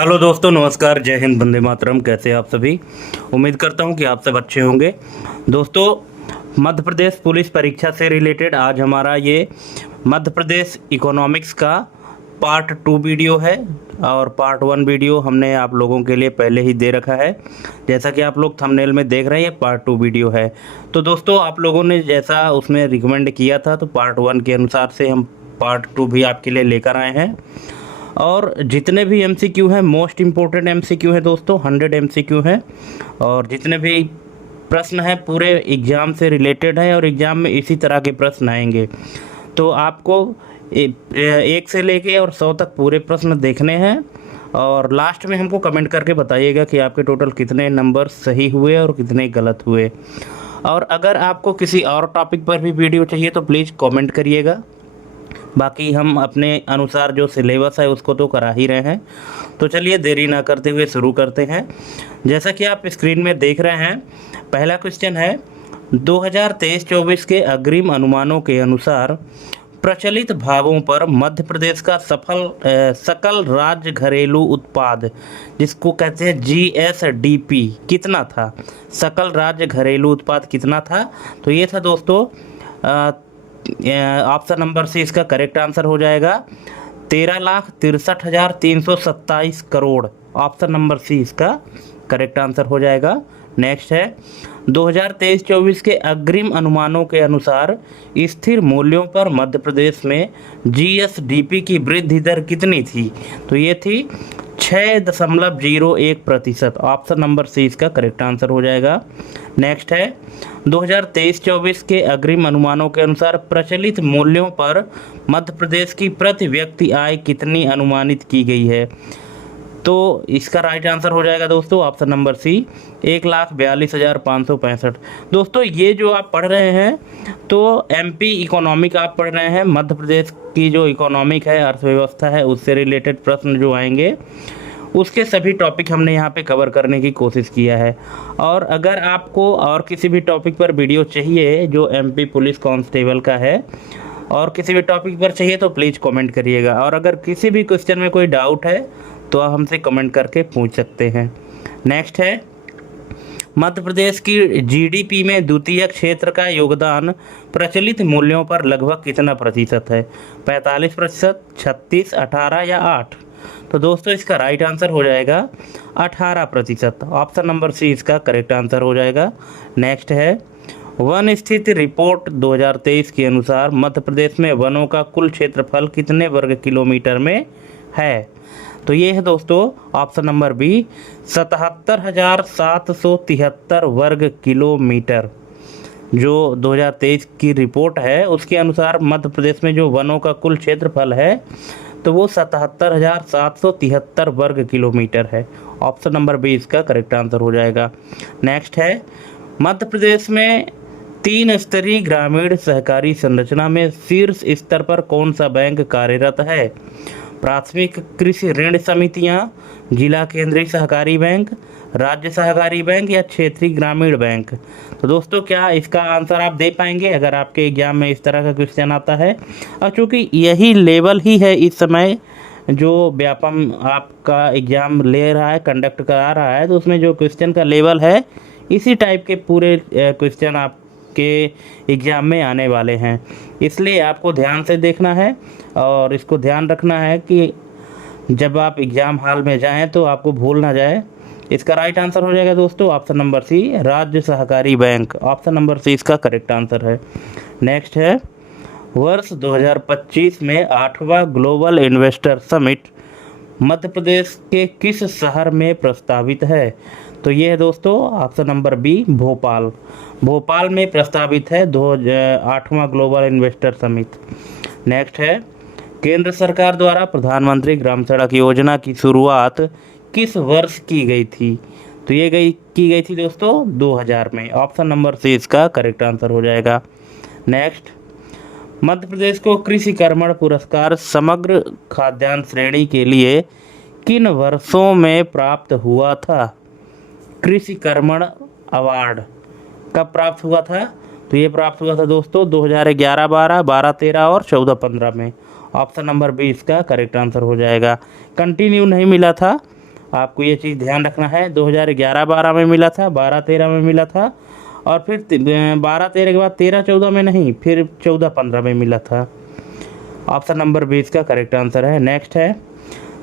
Hello दोस्तों, नमस्कार, जय हिंद, वंदे मातरम। कैसे हैं आप सभी? उम्मीद करता हूं कि आप सब अच्छे होंगे। दोस्तों, मध्य प्रदेश पुलिस परीक्षा से रिलेटेड आज हमारा ये मध्य प्रदेश इकोनॉमिक्स का पार्ट 2 वीडियो है और पार्ट 1 वीडियो हमने आप लोगों के लिए पहले ही दे रखा है। जैसा कि आप लोग थंबनेल में देख रहे हैं, पार्ट 2 वीडियो है। तो दोस्तों, आप लोगों ने जैसा उसमें रिकमेंड किया था, तो पार्ट 1 के अनुसार से हम पार्ट 2 भी आपके लिए लेकर आए हैं। और जितने भी एमसीक्यू हैं, मोस्ट इम्पोर्टेंट एमसीक्यू है दोस्तों, 100 एमसीक्यू हैं। और जितने भी प्रश्न हैं पूरे एग्ज़ाम से रिलेटेड है और एग्ज़ाम में इसी तरह के प्रश्न आएंगे। तो आपको एक से लेके और 100 तक पूरे प्रश्न देखने हैं और लास्ट में हमको कमेंट करके बताइएगा कि आपके टोटल कितने नंबर सही हुए और कितने गलत हुए। और अगर आपको किसी और टॉपिक पर भी वीडियो चाहिए तो प्लीज़ कमेंट करिएगा। बाकी हम अपने अनुसार जो सिलेबस है उसको तो करा ही रहे हैं। तो चलिए देरी ना करते हुए शुरू करते हैं। जैसा कि आप स्क्रीन में देख रहे हैं, पहला क्वेश्चन है 2023-24 के अग्रिम अनुमानों के अनुसार प्रचलित भावों पर मध्य प्रदेश का सकल राज्य घरेलू उत्पाद, जिसको कहते हैं जीएसडीपी, कितना था? सकल राज्य घरेलू उत्पाद कितना था? तो ये था दोस्तों, ऑप्शन नंबर सी इसका करेक्ट आंसर हो जाएगा 13,63,327 करोड़। ऑप्शन नंबर सी इसका करेक्ट आंसर हो जाएगा। नेक्स्ट है 2023-24 के अग्रिम अनुमानों के अनुसार स्थिर मूल्यों पर मध्य प्रदेश में जीएसडीपी की वृद्धि दर कितनी थी? तो ये थी 6.01%। ऑप्शन नंबर सी इसका करेक्ट आंसर हो जाएगा। नेक्स्ट है 2023-24 के अग्रिम अनुमानों के अनुसार प्रचलित मूल्यों पर मध्य प्रदेश की प्रति व्यक्ति आय कितनी अनुमानित की गई है? तो इसका राइट आंसर हो जाएगा दोस्तों ऑप्शन नंबर सी 1,42,565। दोस्तों, ये जो आप पढ़ रहे हैं तो एमपी इकोनॉमिक आप पढ़ रहे हैं। मध्य प्रदेश की जो इकोनॉमिक है, अर्थव्यवस्था है, उससे रिलेटेड प्रश्न जो आएंगे उसके सभी टॉपिक हमने यहाँ पे कवर करने की कोशिश किया है। और अगर आपको और किसी भी टॉपिक पर वीडियो चाहिए जो एमपी पुलिस कांस्टेबल का है और किसी भी टॉपिक पर चाहिए तो प्लीज़ कमेंट करिएगा। और अगर किसी भी क्वेश्चन में कोई डाउट है तो आप हमसे कमेंट करके पूछ सकते हैं। नेक्स्ट है मध्य प्रदेश की जीडीपी में द्वितीय क्षेत्र का योगदान प्रचलित मूल्यों पर लगभग कितना प्रतिशत है? 45%, 36, 18 या 8? तो दोस्तों, इसका राइट आंसर हो जाएगा 18%। ऑप्शन नंबर सी इसका करेक्ट आंसर हो जाएगा। नेक्स्ट है वन स्थिति रिपोर्ट 2023 के अनुसार मध्य प्रदेश में वनों का कुल क्षेत्रफल कितने वर्ग किलोमीटर में है? तो ये है दोस्तों ऑप्शन नंबर बी 77,773 वर्ग किलोमीटर। जो 2023 की रिपोर्ट है उसके अनुसार मध्य प्रदेश में जो वनों का कुल क्षेत्रफल है तो वो 77,773 वर्ग किलोमीटर है। ऑप्शन नंबर बी इसका करेक्ट आंसर हो जाएगा। नेक्स्ट है मध्य प्रदेश में 3 स्तरीय ग्रामीण सहकारी संरचना में शीर्ष स्तर पर कौन सा बैंक कार्यरत है? प्राथमिक कृषि ऋण समितियां, जिला केंद्रीय सहकारी बैंक, राज्य सहकारी बैंक या क्षेत्रीय ग्रामीण बैंक? तो दोस्तों, क्या इसका आंसर आप दे पाएंगे अगर आपके एग्जाम में इस तरह का क्वेश्चन आता है? और चूँकि यही लेवल ही है इस समय जो व्यापम आपका एग्ज़ाम ले रहा है, कंडक्ट करा रहा है, तो उसमें जो क्वेश्चन का लेवल है इसी टाइप के पूरे क्वेश्चन आपके एग्ज़ाम में आने वाले हैं। इसलिए आपको ध्यान से देखना है और इसको ध्यान रखना है कि जब आप एग्ज़ाम हॉल में जाएं तो आपको भूल ना जाए। इसका राइट आंसर हो जाएगा दोस्तों ऑप्शन नंबर सी राज्य सहकारी बैंक। ऑप्शन नंबर सी इसका करेक्ट आंसर है। नेक्स्ट है वर्ष 2025 में 8वां ग्लोबल इन्वेस्टर समिट मध्य प्रदेश के किस शहर में प्रस्तावित है? तो ये है दोस्तों option number B Bhopal. Bhopal में प्रस्तावित है 8वां ग्लोबल इन्वेस्टर समिट। नेक्स्ट है केंद्र सरकार द्वारा प्रधानमंत्री ग्राम सड़क योजना की शुरुआत किस वर्ष की गई थी? तो ये की गई थी दोस्तों 2000 में। ऑप्शन नंबर सी इसका करेक्ट आंसर हो जाएगा। नेक्स्ट मध्य प्रदेश को कृषि कर्मण पुरस्कार समग्र खाद्यान्न श्रेणी के लिए किन वर्षों में प्राप्त हुआ था? कृषि कर्मण अवार्ड कब प्राप्त हुआ था? तो ये प्राप्त हुआ था दोस्तों 2011-12, 12-13 और 14-15 में। ऑप्शन नंबर बी इसका करेक्ट आंसर हो जाएगा। कंटिन्यू नहीं मिला था, आपको ये चीज़ ध्यान रखना है। 2011-12 में मिला था, 12-13 में मिला था, और फिर 12-13 के बाद 13-14 में नहीं, फिर 14-15 में मिला था। ऑप्शन नंबर 20 का करेक्ट आंसर है। नेक्स्ट है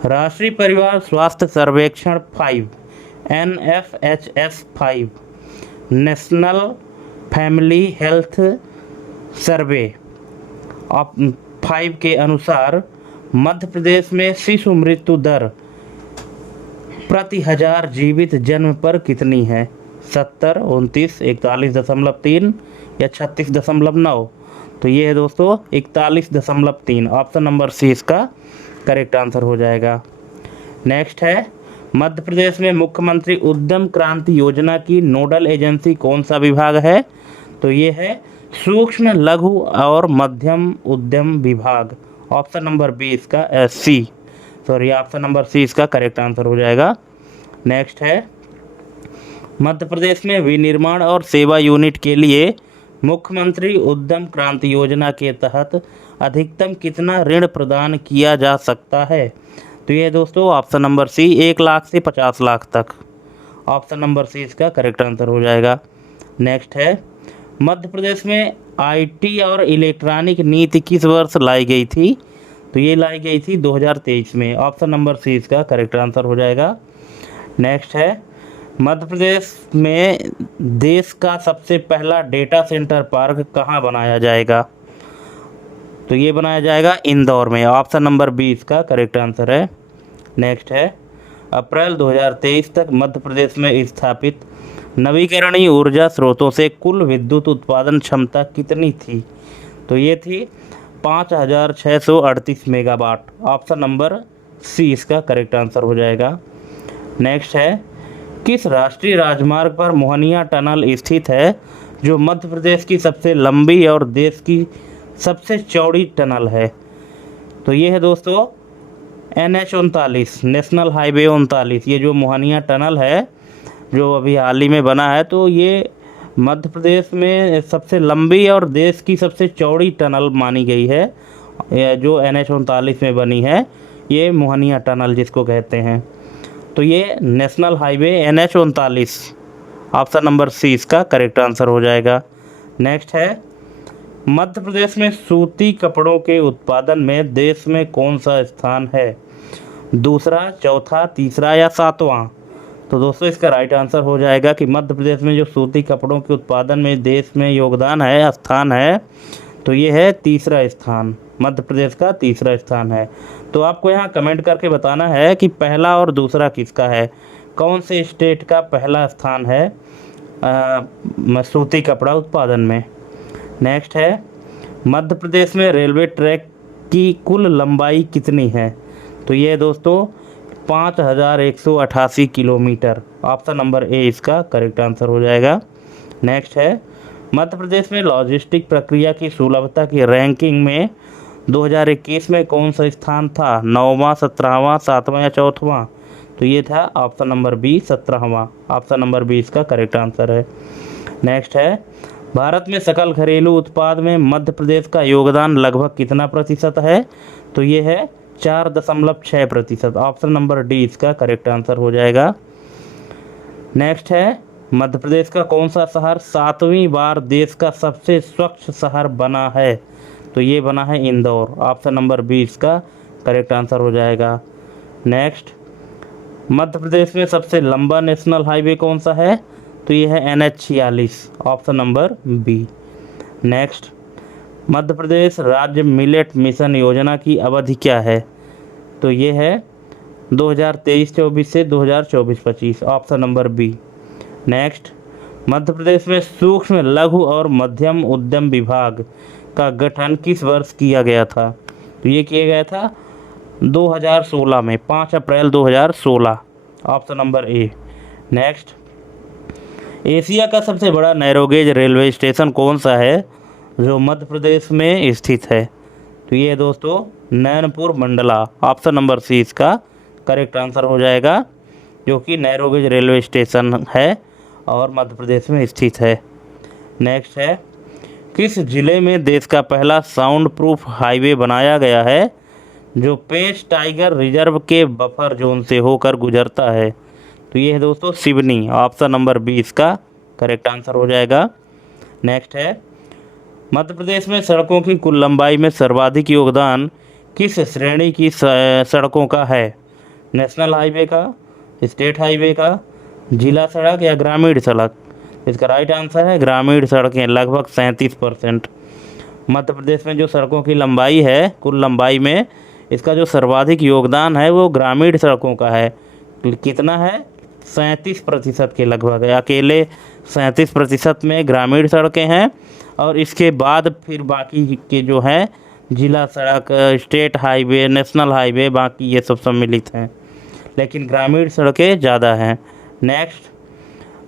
राष्ट्रीय परिवार स्वास्थ्य सर्वेक्षण 5 NFHS 5 नेशनल फैमिली हेल्थ सर्वे ऑप 5 के अनुसार मध्य प्रदेश में शिशु मृत्यु दर प्रति हजार जीवित जन्म पर कितनी है? 70, 29, 41.3 या 36.9? तो ये है दोस्तों 41.3। ऑप्शन नंबर सी इसका करेक्ट आंसर हो जाएगा। नेक्स्ट है मध्य प्रदेश में मुख्यमंत्री उद्यम क्रांति योजना की नोडल एजेंसी कौन सा विभाग है? तो ये है सूक्ष्म लघु और मध्यम उद्यम विभाग। ऑप्शन नंबर बी इसका ऑप्शन नंबर सी इसका करेक्ट आंसर हो जाएगा। नेक्स्ट है मध्य प्रदेश में विनिर्माण और सेवा यूनिट के लिए मुख्यमंत्री उद्यम क्रांति योजना के तहत अधिकतम कितना ऋण प्रदान किया जा सकता है? तो ये दोस्तों ऑप्शन नंबर सी 1 लाख से 50 लाख तक। ऑप्शन नंबर सी इसका करेक्ट आंसर हो जाएगा। नेक्स्ट है मध्य प्रदेश में आईटी और इलेक्ट्रॉनिक नीति किस वर्ष लाई गई थी? तो ये लाई गई थी 2023 में। ऑप्शन नंबर सी इसका करेक्ट आंसर हो जाएगा। नेक्स्ट है मध्य प्रदेश में देश का सबसे पहला डेटा सेंटर पार्क कहाँ बनाया जाएगा? तो ये बनाया जाएगा इंदौर में। ऑप्शन नंबर बी इसका करेक्ट आंसर है। नेक्स्ट है अप्रैल 2023 तक मध्य प्रदेश में स्थापित नवीकरणीय ऊर्जा स्रोतों से कुल विद्युत उत्पादन क्षमता कितनी थी? तो ये थी 5638 मेगावाट। ऑप्शन नंबर सी इसका करेक्ट आंसर हो जाएगा। नेक्स्ट है किस राष्ट्रीय राजमार्ग पर मोहनिया टनल स्थित है जो मध्य प्रदेश की सबसे लंबी और देश की सबसे चौड़ी टनल है? तो ये है दोस्तों NH39 नेशनल हाईवे 39। ये जो मोहनिया टनल है जो अभी हाल ही में बना है, तो ये मध्य प्रदेश में सबसे लंबी और देश की सबसे चौड़ी टनल मानी गई है। जो NH39 में बनी है ये मोहनिया टनल जिसको कहते हैं। तो ये national highway NH39 option number C इसका करेक्ट आंसर हो जाएगा। नेक्स्ट है मध्य प्रदेश में सूती कपड़ों के उत्पादन में देश में कौन सा स्थान है? दूसरा, चौथा, तीसरा या सातवां? तो दोस्तों इसका राइट आंसर हो जाएगा कि मध्य प्रदेश में जो सूती कपड़ों के उत्पादन में देश में योगदान है, स्थान है, तो ये है तीसरा स्थान। मध्य प्रदेश का तीसरा स्थान है। तो आपको यहाँ कमेंट करके बताना है कि पहला और दूसरा किसका है, कौन से स्टेट का पहला स्थान है सूती कपड़ा उत्पादन में। नेक्स्ट है मध्य प्रदेश में रेलवे ट्रैक की कुल लंबाई कितनी है? तो ये दोस्तों 5188 किलोमीटर। ऑप्शन नंबर ए इसका करेक्ट आंसर हो जाएगा। नेक्स्ट है मध्य प्रदेश में लॉजिस्टिक प्रक्रिया की सुलभता की रैंकिंग में 2021 में कौन सा स्थान था? 9वां, 17वां, 7वां या 4वां? तो ये था ऑप्शन नंबर बी 17वां। ऑप्शन नंबर बी इसका करेक्ट आंसर है। नेक्स्ट है भारत में सकल घरेलू उत्पाद में मध्य प्रदेश का योगदान लगभग कितना प्रतिशत है? तो ये है 4.6%। ऑप्शन नंबर डी इसका करेक्ट आंसर हो जाएगा। नेक्स्ट है मध्य प्रदेश का कौन सा शहर 7वीं बार देश का सबसे स्वच्छ शहर बना है? तो ये बना है इंदौर। ऑप्शन नंबर बी इसका करेक्ट आंसर हो जाएगा। नेक्स्ट मध्य प्रदेश में सबसे लंबा नेशनल हाईवे कौन सा है? तो ये है NH46। Option number B. Next Madhya Pradesh राज्य मिलेट मिशन योजना की अवधि क्या है? तो ये है 2023-24 से 2024-25। Option number B. Next Madhya Pradesh में सूक्ष्म लघु और मध्यम उद्यम विभाग का गठन किस वर्ष किया गया था? तो ये किया गया था 2016 में, 5 अप्रैल 2016। Option number A. Next Asia का सबसे बड़ा नैरोगेज रेलवे स्टेशन कौन सा है जो मध्य प्रदेश में स्थित है? तो ये दोस्तों Nainpur Mandla. Option number C इसका करेक्ट आंसर हो जाएगा, जो कि नैरोगेज रेलवे स्टेशन है और मध्य प्रदेश में स्थित है। नेक्स्ट है किस जिले में देश का पहला साउंड प्रूफ हाईवे बनाया गया है जो पेंच टाइगर रिजर्व के बफर जोन से होकर गुजरता है। तो ये है दोस्तों सिवनी। ऑप्शन नंबर 20 का करेक्ट आंसर हो जाएगा। नेक्स्ट है, मध्य प्रदेश में सड़कों की कुल लंबाई में सर्वाधिक योगदान किस श्रेणी की सड़कों का है? नेशनल हाईवे का, स्टेट हाईवे का, जिला सड़क या ग्रामीण सड़क? इसका राइट आंसर है ग्रामीण सड़कें, लगभग 37%। मध्य प्रदेश में जो सड़कों की लंबाई है, कुल लंबाई में इसका जो सर्वाधिक योगदान है वो ग्रामीण सड़कों का है। कितना है? 37% के लगभग है। अकेले 37% में ग्रामीण सड़कें हैं और इसके बाद फिर बाकी के जो हैं जिला सड़क, स्टेट हाईवे, नेशनल हाईवे, बाकी ये सब सम्मिलित हैं, लेकिन ग्रामीण सड़कें ज़्यादा हैं। नेक्स्ट,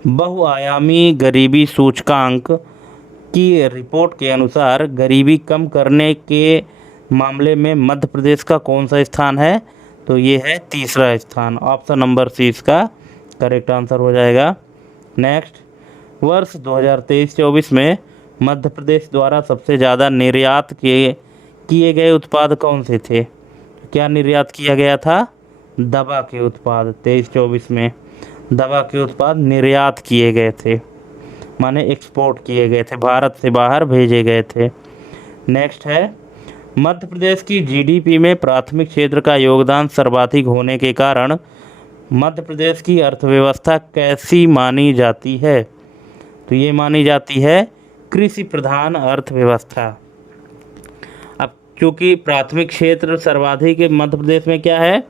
बहुआयामी गरीबी सूचकांक की रिपोर्ट के अनुसार गरीबी कम करने के मामले में मध्य प्रदेश का कौन सा स्थान है? तो ये है तीसरा स्थान। ऑप्शन नंबर सी इसका करेक्ट आंसर हो जाएगा। नेक्स्ट, वर्ष 2023-24 में मध्य प्रदेश द्वारा सबसे ज़्यादा निर्यात किए गए उत्पाद कौन से थे? क्या निर्यात किया गया था? दवा के उत्पाद। 23-24 में दवा के उत्पाद निर्यात किए गए थे, माने एक्सपोर्ट किए गए थे, भारत से बाहर भेजे गए थे। नेक्स्ट है, मध्य प्रदेश की जीडीपी में प्राथमिक क्षेत्र का योगदान सर्वाधिक होने के कारण मध्य प्रदेश की अर्थव्यवस्था कैसी मानी जाती है? तो ये मानी जाती है कृषि प्रधान अर्थव्यवस्था। अब चूँकि प्राथमिक क्षेत्र सर्वाधिक मध्य प्रदेश में क्या है?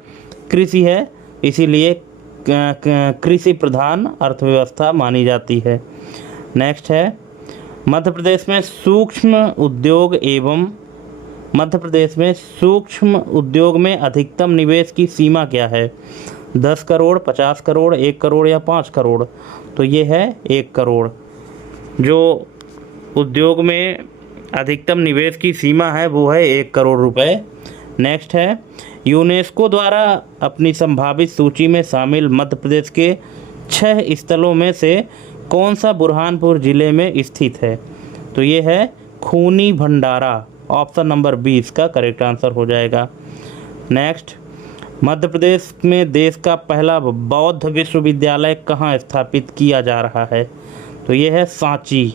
कृषि है, इसीलिए कृषि प्रधान अर्थव्यवस्था मानी जाती है। नेक्स्ट है, मध्य प्रदेश में सूक्ष्म उद्योग में अधिकतम निवेश की सीमा क्या है? 10 करोड़, 50 करोड़, 1 करोड़ या 5 करोड़? तो ये है 1 करोड़। जो उद्योग में अधिकतम निवेश की सीमा है वो है 1 करोड़ रुपए। नेक्स्ट है, यूनेस्को द्वारा अपनी संभावित सूची में शामिल मध्य प्रदेश के 6 स्थलों में से कौन सा बुरहानपुर ज़िले में स्थित है? तो ये है खूनी भंडारा। ऑप्शन नंबर 20 का करेक्ट आंसर हो जाएगा। नेक्स्ट, मध्य प्रदेश में देश का पहला बौद्ध विश्वविद्यालय कहाँ स्थापित किया जा रहा है? तो ये है सांची।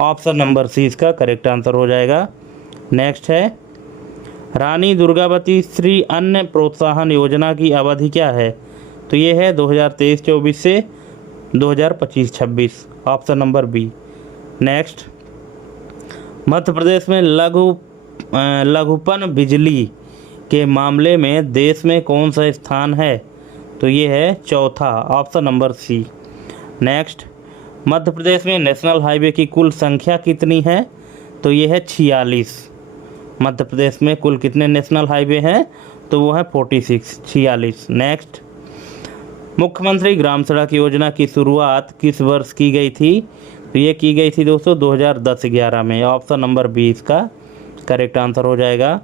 ऑप्शन नंबर सी इसका करेक्ट आंसर हो जाएगा। नेक्स्ट है, रानी दुर्गावती श्री अन्न प्रोत्साहन योजना की अवधि क्या है? तो ये है 2023-24 से 2025-26। Option number B. Next, Madhya Pradesh में लघुपन बिजली के मामले में देश में कौन सा स्थान है? तो ये है चौथा। Option number C. Next, Madhya Pradesh में नेशनल हाईवे की कुल संख्या कितनी है? तो ये है 46। मध्य प्रदेश में कुल कितने नेशनल हाईवे हैं? तो वो है 46। नेक्स्ट, मुख्यमंत्री ग्राम सड़क योजना की शुरुआत किस वर्ष की गई थी? तो ये की गई थी दोस्तों 2010-11 में। ऑप्शन नंबर 20 का करेक्ट आंसर हो जाएगा।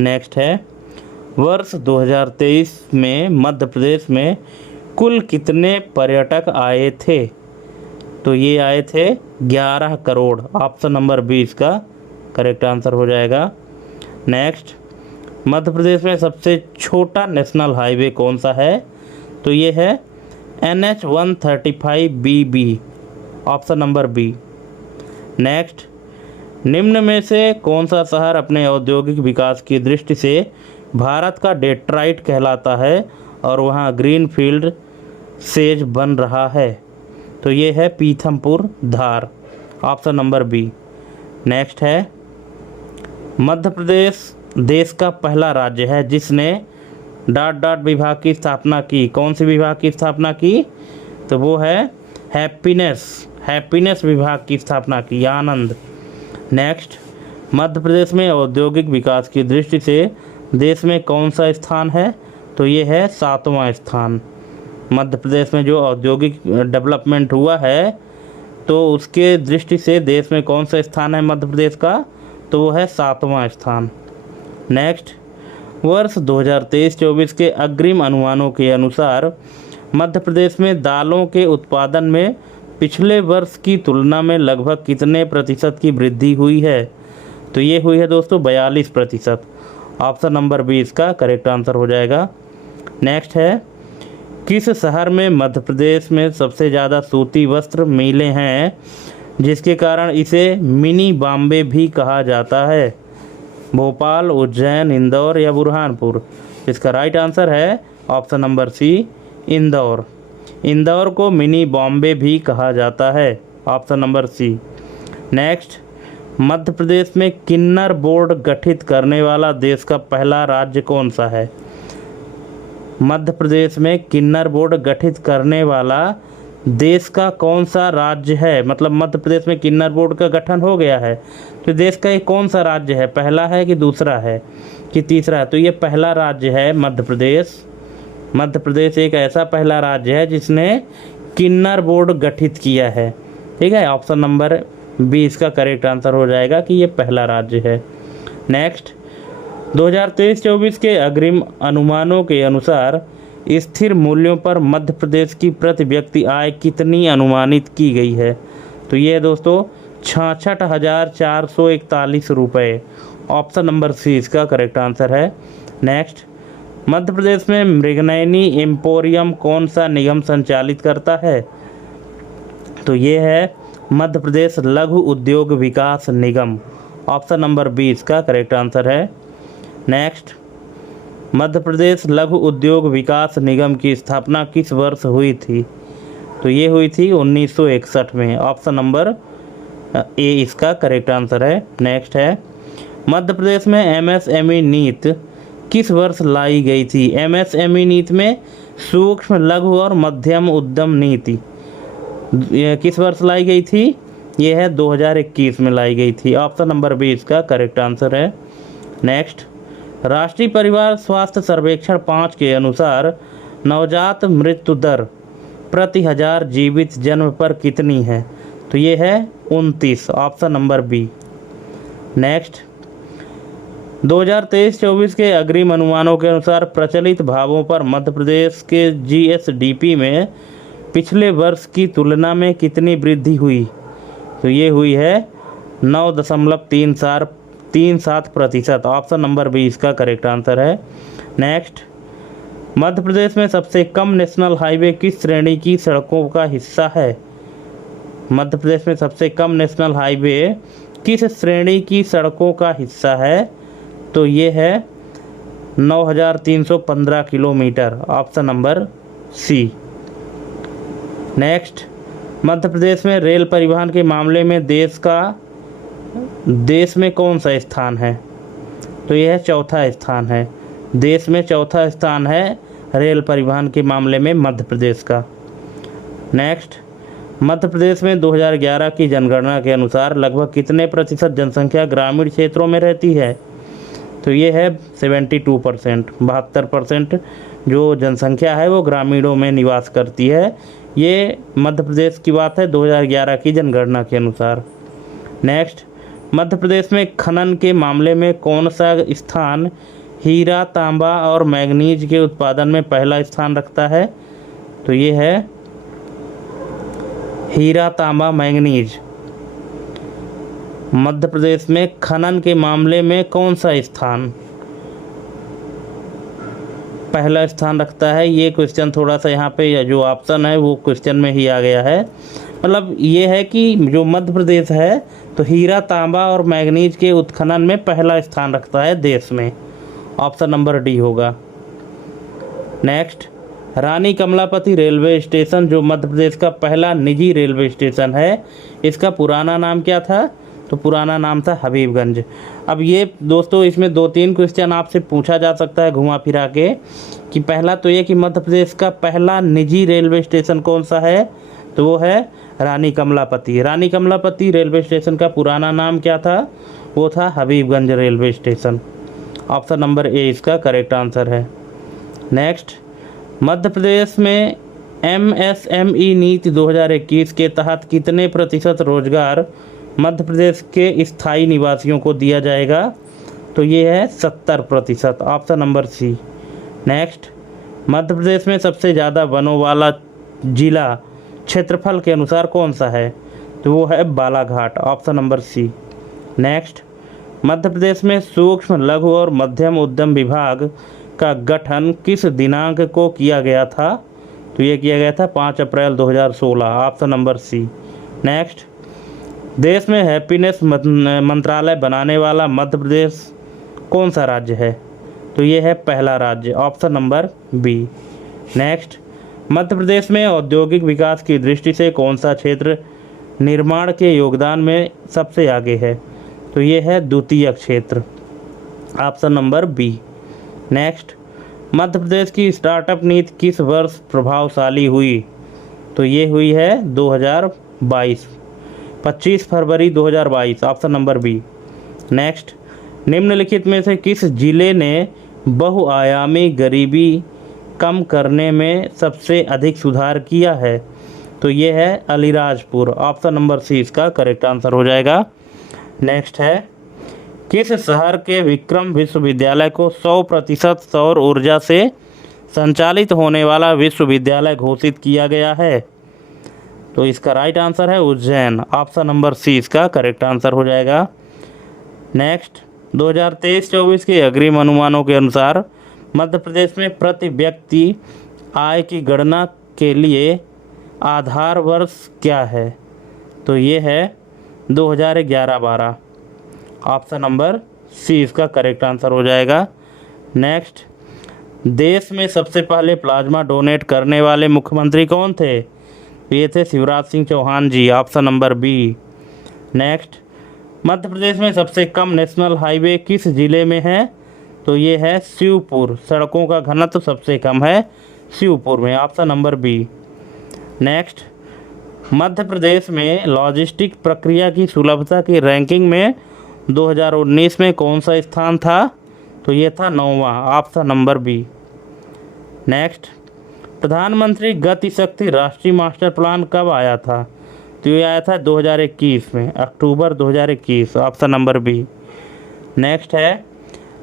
नेक्स्ट है, वर्ष 2023 में मध्य प्रदेश में कुल कितने पर्यटक आए थे? तो ये आए थे 11 करोड़। ऑप्शन नंबर 20 का करेक्ट आंसर हो जाएगा। नेक्स्ट, मध्य प्रदेश में सबसे छोटा नेशनल हाईवे कौन सा है? तो ये है NH 135BB। Option number B. Next, निम्न में से कौन सा शहर अपने औद्योगिक विकास की दृष्टि से भारत का डेट्राइट कहलाता है और वहाँ ग्रीनफील्ड सेज बन रहा है? तो ये है Pithampur Dhar. Option number B. Next है, मध्य प्रदेश देश का पहला राज्य है जिसने ... विभाग की स्थापना की। कौन सी विभाग की स्थापना की? तो वो है हैप्पीनेस विभाग की स्थापना की, आनंद। नेक्स्ट, मध्य प्रदेश में औद्योगिक विकास की दृष्टि से देश में कौन सा स्थान है? तो ये है 7वां स्थान। मध्य प्रदेश में जो औद्योगिक डेवलपमेंट हुआ है तो उसके दृष्टि से देश में कौन सा स्थान है मध्य प्रदेश का? तो वो है 7वां स्थान। नेक्स्ट, वर्ष 2023-24 के अग्रिम अनुमानों के अनुसार मध्य प्रदेश में दालों के उत्पादन में पिछले वर्ष की तुलना में लगभग कितने प्रतिशत की वृद्धि हुई है? तो ये हुई है दोस्तों 42%। ऑप्शन नंबर बी इसका करेक्ट आंसर हो जाएगा। नेक्स्ट है, किस शहर में मध्य प्रदेश में सबसे ज़्यादा सूती वस्त्र मिलें हैं जिसके कारण इसे मिनी बॉम्बे भी कहा जाता है? भोपाल, उज्जैन, इंदौर या बुरहानपुर? इसका राइट आंसर है option number C, Indore. Indore को मिनी बॉम्बे भी कहा जाता है, option number C. Next, Madhya Pradesh में किन्नर बोर्ड गठित करने वाला देश का पहला राज्य कौन सा है? मध्य प्रदेश में किन्नर बोर्ड गठित करने वाला देश का कौन सा राज्य है? मतलब मध्य प्रदेश में किन्नर बोर्ड का गठन हो गया है, तो देश का ये कौन सा राज्य है? पहला है कि दूसरा है कि तीसरा है? तो ये पहला राज्य है मध्य प्रदेश। मध्य प्रदेश एक ऐसा पहला राज्य है जिसने किन्नर बोर्ड गठित किया है। ठीक है, ऑप्शन नंबर बी इसका करेक्ट आंसर हो जाएगा कि ये पहला राज्य है। नेक्स्ट, 2023-24 के अग्रिम अनुमानों के अनुसार स्थिर मूल्यों पर मध्य प्रदेश की प्रति व्यक्ति आय कितनी अनुमानित की गई है? तो ये दोस्तों 66,441 रुपये, ऑप्शन नंबर सी इसका करेक्ट आंसर है। नेक्स्ट, मध्य प्रदेश में मृगनयनी एम्पोरियम कौन सा निगम संचालित करता है? तो ये है मध्य प्रदेश लघु उद्योग विकास निगम, ऑप्शन नंबर बी इसका करेक्ट आंसर है। नेक्स्ट, मध्य प्रदेश लघु उद्योग विकास निगम की स्थापना किस वर्ष हुई थी? तो ये हुई थी 1961 में, ऑप्शन नंबर ए इसका करेक्ट आंसर है। नेक्स्ट है, मध्य प्रदेश में एमएसएमई नीति किस वर्ष लाई गई थी? एमएसएमई नीति में सूक्ष्म लघु और मध्यम उद्यम नीति किस वर्ष लाई गई थी? ये है 2021 में लाई गई थी, ऑप्शन नंबर बी इसका करेक्ट आंसर है। नेक्स्ट, राष्ट्रीय परिवार स्वास्थ्य सर्वेक्षण 5 के अनुसार नवजात मृत्यु दर प्रति 1000 जीवित जन्म पर कितनी है? तो ये है 29, ऑप्शन नंबर बी। नेक्स्ट, 2023-24 के अग्रिम अनुमानों के अनुसार प्रचलित भावों पर मध्य प्रदेश के जीएसडीपी में पिछले वर्ष की तुलना में कितनी वृद्धि हुई? तो ये हुई है 9.37%, ऑप्शन नंबर बी इसका करेक्ट आंसर है। नेक्स्ट, मध्य प्रदेश में सबसे कम नेशनल हाईवे किस श्रेणी की सड़कों का हिस्सा है? मध्य प्रदेश में सबसे कम नेशनल हाईवे किस श्रेणी की सड़कों का हिस्सा है? तो ये है 9,315 kilometre, option number C. Next, Madhya Pradesh में रेल परिवहन के मामले में देश में कौन सा स्थान है? तो यह है चौथा स्थान है। देश में चौथा स्थान है रेल परिवहन के मामले में मध्य प्रदेश का। नेक्स्ट, मध्य प्रदेश में 2011 की जनगणना के अनुसार लगभग कितने प्रतिशत जनसंख्या ग्रामीण क्षेत्रों में रहती है? तो ये है 72%, 72% जो जनसंख्या है वो ग्रामीणों में निवास करती है। ये मध्य प्रदेश की बात है 2011 की जनगणना के अनुसार। नेक्स्ट, मध्य प्रदेश में खनन के मामले में कौन सा स्थान हीरा, तांबा और मैंगनीज के उत्पादन में पहला स्थान रखता है? तो ये है हीरा, तांबा, मैंगनीज। मध्य प्रदेश में खनन के मामले में कौन सा स्थान पहला स्थान रखता है? ये क्वेश्चन थोड़ा सा यहाँ पे जो ऑप्शन है वो क्वेश्चन में ही आ गया है। मतलब ये है कि जो मध्य प्रदेश है तो हीरा, तांबा और मैंगनीज के उत्खनन में पहला स्थान रखता है देश में, ऑप्शन नंबर डी होगा। नेक्स्ट, रानी कमलापति रेलवे स्टेशन जो मध्य प्रदेश का पहला निजी रेलवे स्टेशन है, इसका पुराना नाम क्या था? तो पुराना नाम था हबीबगंज। अब ये दोस्तों इसमें 2-3 क्वेश्चन आपसे पूछा जा सकता है घुमा फिरा के, कि पहला तो ये कि मध्य प्रदेश का पहला निजी रेलवे स्टेशन कौन सा है? तो वो है रानी कमलापति। रानी कमलापति रेलवे स्टेशन का पुराना नाम क्या था? वो था Habibganj railway station, option number ए इसका करेक्ट आंसर है। नेक्स्ट, मध्य प्रदेश में एमएसएमई नीति 2021 के तहत कितने प्रतिशत रोजगार मध्य प्रदेश के स्थायी निवासियों को दिया जाएगा? तो ये है 70%, option number C. Next, Madhya Pradesh में सबसे ज़्यादा वनों वाला जिला क्षेत्रफल के अनुसार कौन सा है? तो वो है Balaghat, option number C. Next, Madhya Pradesh में सूक्ष्म लघु और मध्यम उद्यम विभाग का गठन किस दिनांक को किया गया था? तो ये किया गया था 5 अप्रैल 2016, ऑप्शन नंबर सी। नेक्स्ट, देश में हैप्पीनेस मंत्रालय बनाने वाला मध्य प्रदेश कौन सा राज्य है? तो ये है पहला राज्य, option number B. Next, Madhya Pradesh में औद्योगिक विकास की दृष्टि से कौन सा क्षेत्र निर्माण के योगदान में सबसे आगे है? तो ये है द्वितीय क्षेत्र, option number B. Next, Madhya प्रदेश की स्टार्टअप नीति किस वर्ष प्रभावशाली हुई? तो ये हुई है 2022, 25 फरवरी 2022, ऑप्शन नंबर बी। नेक्स्ट, निम्नलिखित में से किस जिले ने बहुआयामी गरीबी कम करने में सबसे अधिक सुधार किया है? तो ये है अलीराजपुर, ऑप्शन नंबर सी इसका करेक्ट आंसर हो जाएगा। नेक्स्ट है, किस शहर के विक्रम विश्वविद्यालय को 100% सौर ऊर्जा से संचालित होने वाला विश्वविद्यालय घोषित किया गया है? तो इसका राइट आंसर है उज्जैन, ऑप्शन नंबर सी इसका करेक्ट आंसर हो जाएगा। नेक्स्ट, 2023-24 के अग्रिम अनुमानों के अनुसार मध्य प्रदेश में प्रति व्यक्ति आय की गणना के लिए आधार वर्ष क्या है? तो ये है 2011-12, ऑप्शन नंबर सी इसका करेक्ट आंसर हो जाएगा। नेक्स्ट, देश में सबसे पहले प्लाज्मा डोनेट करने वाले मुख्यमंत्री कौन थे? ये थे शिवराज सिंह चौहान जी, option number B. Next, Madhya Pradesh में सबसे कम नेशनल हाईवे किस जिले में है? तो ये है शिवपुर, सड़कों का घनत्व सबसे कम है शिवपुर में, option number B. Next, Madhya Pradesh में लॉजिस्टिक प्रक्रिया की सुलभता की रैंकिंग में 2019 में कौन सा स्थान था? तो ये था 9वां, ऑप्शन नंबर बी। नेक्स्ट, प्रधानमंत्री गति शक्ति राष्ट्रीय मास्टर प्लान कब आया था? तो ये आया था 2021 में, अक्टूबर 2021, ऑप्शन नंबर बी। नेक्स्ट है,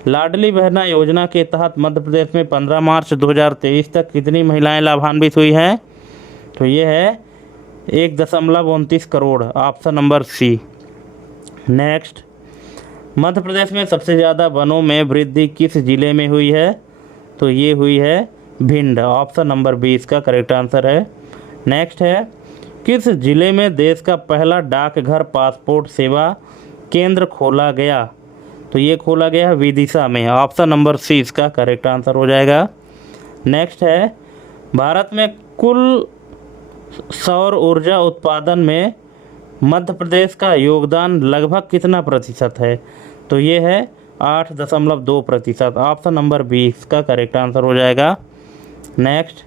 लाडली बहना योजना के तहत मध्य प्रदेश में 15 मार्च 2023 तक कितनी महिलाएं लाभान्वित हुई हैं? तो ये है 1.29 crore, option number C. Next, Madhya Pradesh में सबसे ज़्यादा वनों में वृद्धि किस जिले में हुई है? तो ये हुई है भिंड, ऑप्शन नंबर बी इसका करेक्ट आंसर है। नेक्स्ट है, किस जिले में देश का पहला डाकघर पासपोर्ट सेवा केंद्र खोला गया? तो ये खोला गया है विदिशा में, ऑप्शन नंबर सी इसका करेक्ट आंसर हो जाएगा। नेक्स्ट है, भारत में कुल सौर ऊर्जा उत्पादन में मध्य प्रदेश का योगदान लगभग कितना प्रतिशत है? तो ये है 8.2%, ऑप्शन नंबर बी इसका करेक्ट आंसर हो जाएगा। नेक्स्ट,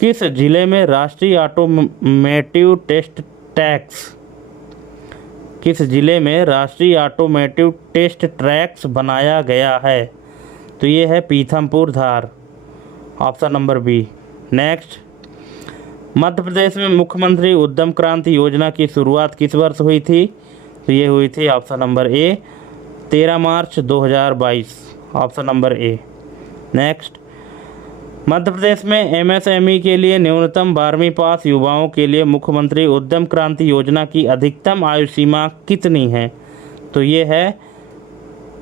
किस जिले में राष्ट्रीय ऑटोमेटिव टेस्ट टैक्स किस जिले में राष्ट्रीय ऑटोमेटिव टेस्ट ट्रैक्स बनाया गया है? तो ये है Pithampur Dhar, option number B. Next, Madhya Pradesh में मुख्यमंत्री उद्यम क्रांति योजना की शुरुआत किस वर्ष हुई थी? तो ये हुई थी ऑप्शन नंबर ए 13 मार्च 2022, option number A. Next, Madhya Pradesh में एमएसएमई के लिए न्यूनतम 12वीं पास युवाओं के लिए मुख्यमंत्री उद्यम क्रांति योजना की अधिकतम आयु सीमा कितनी है? तो ये है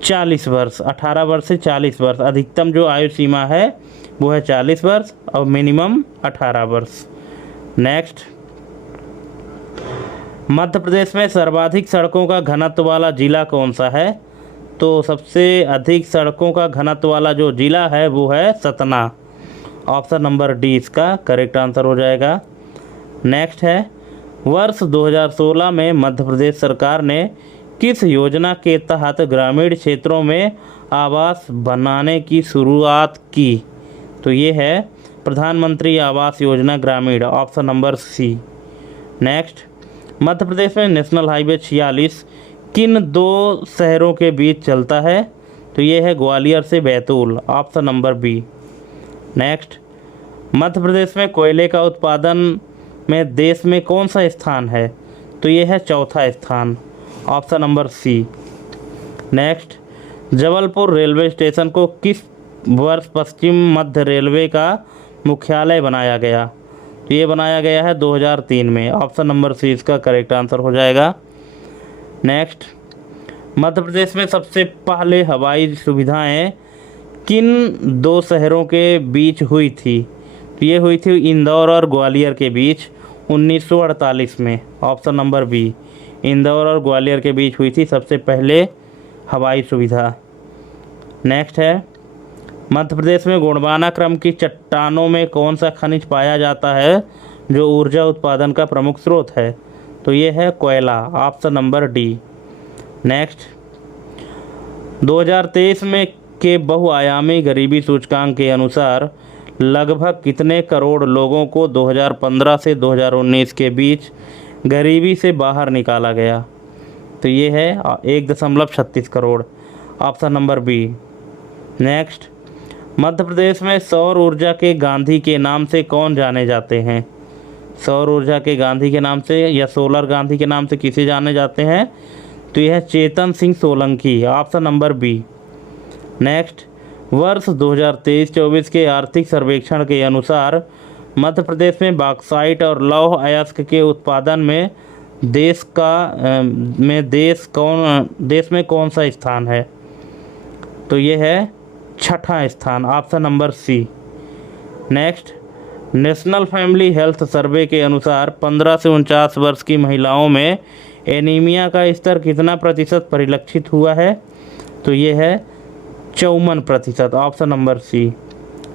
40 वर्ष, 18 वर्ष से 40 वर्ष। अधिकतम जो आयु सीमा है वो है 40 वर्ष और मिनिमम 18 वर्ष। नेक्स्ट, मध्य प्रदेश में सर्वाधिक सड़कों का घनत्व वाला जिला कौन सा है? तो सबसे अधिक सड़कों का घनत्व वाला जो जिला है वो है सतना, ऑप्शन नंबर डी इसका करेक्ट आंसर हो जाएगा। नेक्स्ट है, वर्ष 2016 में मध्य प्रदेश सरकार ने किस योजना के तहत ग्रामीण क्षेत्रों में आवास बनाने की शुरुआत की? तो ये है प्रधानमंत्री आवास योजना ग्रामीण, option number C. Next, Madhya Pradesh में नेशनल हाईवे 46 किन दो शहरों के बीच चलता है? तो ये है ग्वालियर से Betul, option number B. Next, Madhya Pradesh में कोयले का उत्पादन में देश में कौन सा स्थान है? तो ये है चौथा स्थान, option number C. Next, Jabalpur railway station को किस वर्ष पश्चिम मध्य रेलवे का मुख्यालय बनाया गया? तो ये बनाया गया है 2003 में, ऑप्शन नंबर सी इसका करेक्ट आंसर हो जाएगा। नेक्स्ट, मध्य प्रदेश में सबसे पहले हवाई सुविधाएं किन दो शहरों के बीच हुई थी? तो ये हुई थी इंदौर और ग्वालियर के बीच 1948 में। ऑप्शन नंबर बी, इंदौर और ग्वालियर के बीच हुई थी सबसे पहले हवाई सुविधा। नेक्स्ट है, मध्य प्रदेश में गोंडवाना क्रम की चट्टानों में कौन सा खनिज पाया जाता है जो ऊर्जा उत्पादन का प्रमुख स्रोत है? तो ये है कोयला। Option number D. नेक्स्ट, 2023 में के बहुआयामी गरीबी सूचकांक के अनुसार लगभग कितने करोड़ लोगों को 2015 से 2019 के बीच गरीबी से बाहर निकाला गया? तो ये है 1.36 crore. Option number B. Next, Madhya Pradesh में सौर ऊर्जा के गांधी के नाम से कौन जाने जाते हैं? सौर ऊर्जा के गांधी के नाम से या सोलर गांधी के नाम से किसे जाने जाते हैं? तो यह है Chetan Singh Solanki. Option number B. Next, वर्ष 2023-24 के आर्थिक सर्वेक्षण के अनुसार मध्य प्रदेश में बॉक्साइट और लौह अयस्क के उत्पादन में देश में कौन सा स्थान है? तो ये है छठा स्थान। Option number C. Next, national family health survey के अनुसार 15 से 49 वर्ष की महिलाओं में एनीमिया का स्तर कितना प्रतिशत परिलक्षित हुआ है? तो ये है 54%। Option number C.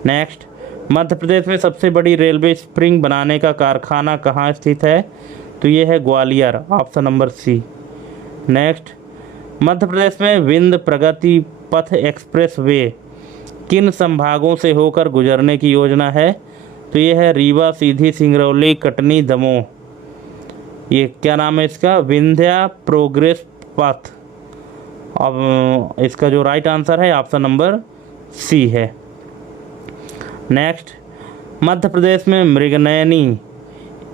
Next, Madhya Pradesh में सबसे बड़ी रेलवे स्प्रिंग बनाने का कारखाना कहाँ स्थित है? तो ये है Gwalior. Option number C. Next, Madhya Pradesh में विंध्य प्रगति पथ एक्सप्रेस वे किन संभागों से होकर गुजरने की योजना है? तो ये है रीवा, सीधी, सिंगरौली, कटनी, दमोह। ये क्या नाम है इसका? विंध्या प्रोग्रेस पथ। अब इसका जो राइट आंसर है ऑप्शन नंबर सी है। नेक्स्ट, मध्य प्रदेश में मृगनयनी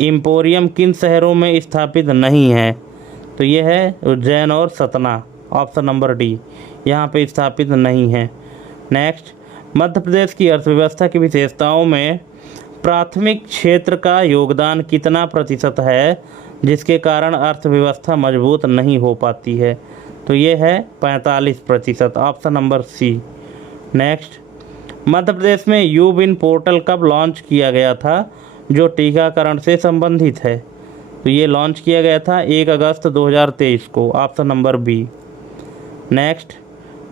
एम्पोरियम किन शहरों में स्थापित नहीं है? तो ये है उज्जैन और सतना। ऑप्शन नंबर डी, यहाँ पे स्थापित नहीं है। नेक्स्ट, मध्य प्रदेश की अर्थव्यवस्था की विशेषताओं में प्राथमिक क्षेत्र का योगदान कितना प्रतिशत है जिसके कारण अर्थव्यवस्था मजबूत नहीं हो पाती है? तो ये है 45%। Option number C. Next, Madhya Pradesh में यूविन पोर्टल कब लॉन्च किया गया था जो टीकाकरण से संबंधित है? तो ये लॉन्च किया गया था 1 अगस्त 2023 को। Option number B. नेक्स्ट,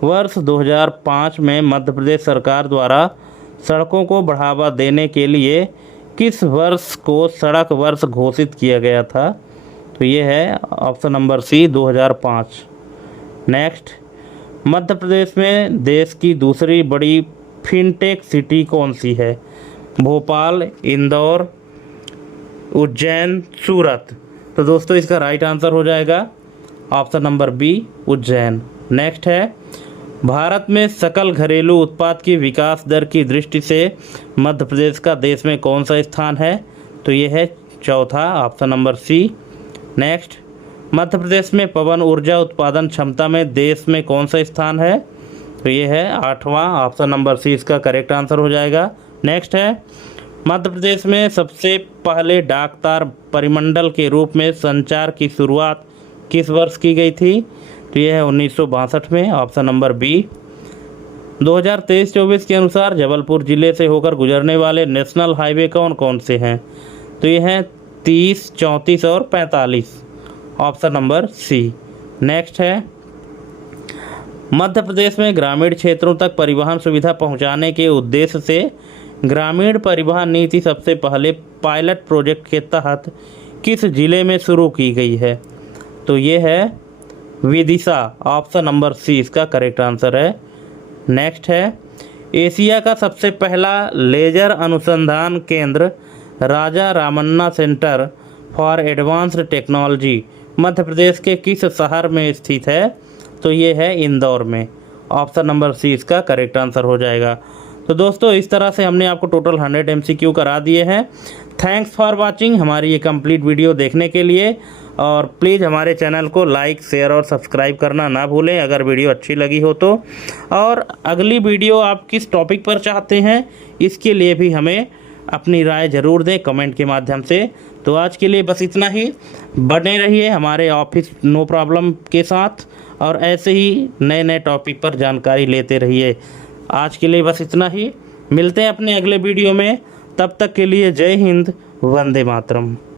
वर्ष 2005 में मध्य प्रदेश सरकार द्वारा सड़कों को बढ़ावा देने के लिए किस वर्ष को सड़क वर्ष घोषित किया गया था? तो ये है ऑप्शन नंबर सी, 2005। नेक्स्ट, मध्य प्रदेश में देश की दूसरी बड़ी फिनटेक सिटी कौन सी है? भोपाल, इंदौर, उज्जैन, सूरत। तो दोस्तों इसका राइट आंसर हो जाएगा option number B, Ujjain. Next है, भारत में सकल घरेलू उत्पाद की विकास दर की दृष्टि से मध्य प्रदेश का देश में कौन सा स्थान है? तो ये है चौथा। Option number C. Next, Madhya Pradesh में पवन ऊर्जा उत्पादन क्षमता में देश में कौन सा स्थान है? तो ये है 8वां। ऑप्शन नंबर सी इसका करेक्ट आंसर हो जाएगा। नेक्स्ट है, मध्य प्रदेश में सबसे पहले डाक तार परिमंडल के रूप में संचार की शुरुआत किस वर्ष की गई थी? तो यह है 1962 में। Option number B. 2023-24 के अनुसार जबलपुर जिले से होकर गुजरने वाले नेशनल हाईवे कौन कौन से हैं? तो ये हैं 30, 34 और 45। Option number C. नेक्स्ट है, मध्य प्रदेश में ग्रामीण क्षेत्रों तक परिवहन सुविधा पहुंचाने के उद्देश्य से ग्रामीण परिवहन नीति सबसे पहले पायलट प्रोजेक्ट के तहत किस जिले में शुरू की गई है? तो ये है विदिशा। ऑप्शन नंबर सी इसका करेक्ट आंसर है। नेक्स्ट है, एशिया का सबसे पहला लेजर अनुसंधान केंद्र Raja Ramanna centre for advanced technology Madhya Pradesh के किस शहर में स्थित है? तो ये है इंदौर में। ऑप्शन नंबर सी इसका करेक्ट आंसर हो जाएगा। तो दोस्तों इस तरह से हमने आपको टोटल 100 MCQ करा दिए हैं। थैंक्स फॉर वाचिंग हमारी ये कंप्लीट वीडियो देखने के लिए, और प्लीज़ हमारे चैनल को लाइक, शेयर और सब्सक्राइब करना ना भूलें अगर वीडियो अच्छी लगी हो तो। और अगली वीडियो आप किस टॉपिक पर चाहते हैं इसके लिए भी हमें अपनी राय ज़रूर दें कमेंट के माध्यम से। तो आज के लिए बस इतना ही। बने रहिए हमारे ऑफिस नो प्रॉब्लम के साथ और ऐसे ही नए नए टॉपिक पर जानकारी लेते रहिए। आज के लिए बस इतना ही, मिलते हैं अपने अगले वीडियो में। तब तक के लिए जय हिंद, वंदे मातरम।